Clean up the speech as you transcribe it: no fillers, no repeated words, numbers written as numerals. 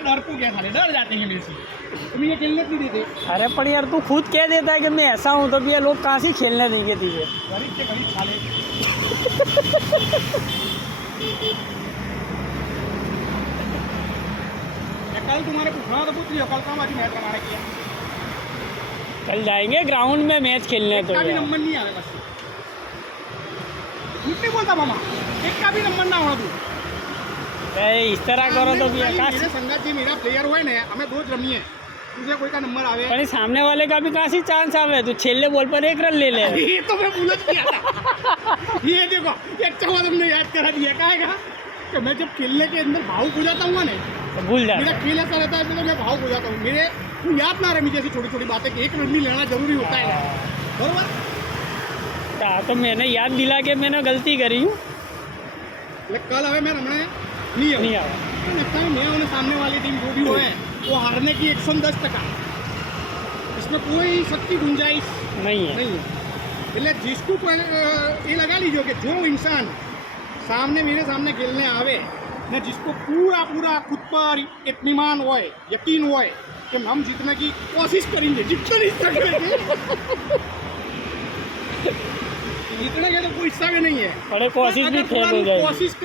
यार डर को क्या साले डर जाते हैं मेरे से, तुम ये खेलने नहीं देते। अरे पर यार तू खुद कह देता है कि मैं ऐसा हूँ, तो भी ये लोग कहाँ से खेलने देंगे तुझे। गरीब से गरीब साले। कल तुम्हारे पूछना तो पूछ लियो, कल कहाँ बाजी मैच हमारा किया। कल जाएंगे ग्राउंड में मैच खेलने। तो एक का भी यार नंबर नहीं आवे बस, झूठ नहीं बोलता मामा, एक का भी नंबर ना होना तू। इस तरह करो तो भी मेरे आकाश, संगत जी मेरा प्लेयर हुए ने, हमें दो रमी है, तुझे कोई का नंबर आवे। पर सामने वाले का भी कहाँ से चांस आवे। तू छेले बॉल पर 1 रन ले ले। ये तो मैं भूल गया था। ये देखो, ये अच्छा हुआ तुमने याद करा दिया। कहेगा कि मैं जब खेलने के अंदर भावुक हो जाता हूँ ना, तो भूल मेरा जाता। खेल ऐसा रहता है तो मैं भावुक हो जाता हूँ। मेरे तू याद ना रहे मुझे ऐसी छोटी छोटी बातें कि 1 रन भी लेना जरूरी होता है, बरोबर। तो मैंने याद दिला के मैंने गलती करी हूँ। कल हमें मैं रमना नहीं नहीं है, आवा। लगता है मैं उन्हें सामने वाली टीम जो भी हो है वो हारने की 110%, इसमें कोई शक्ति गुंजाइश नहीं है। नहीं है। એટલે जिसको ये लगा लीजिए कि जो इंसान सामने मेरे सामने खेलने आवे ने जिसको पूरा पूरा खुद पर इत्मीमान हो, यकीन हो कि हम जीतने की कोशिश करेंगे, जितना नहीं सकेंगे जीतने का तो कोई हिस्सा भी नहीं है, बड़े कोशिश भी अगर फेल हो थोड़ा जाएगी। कोशिश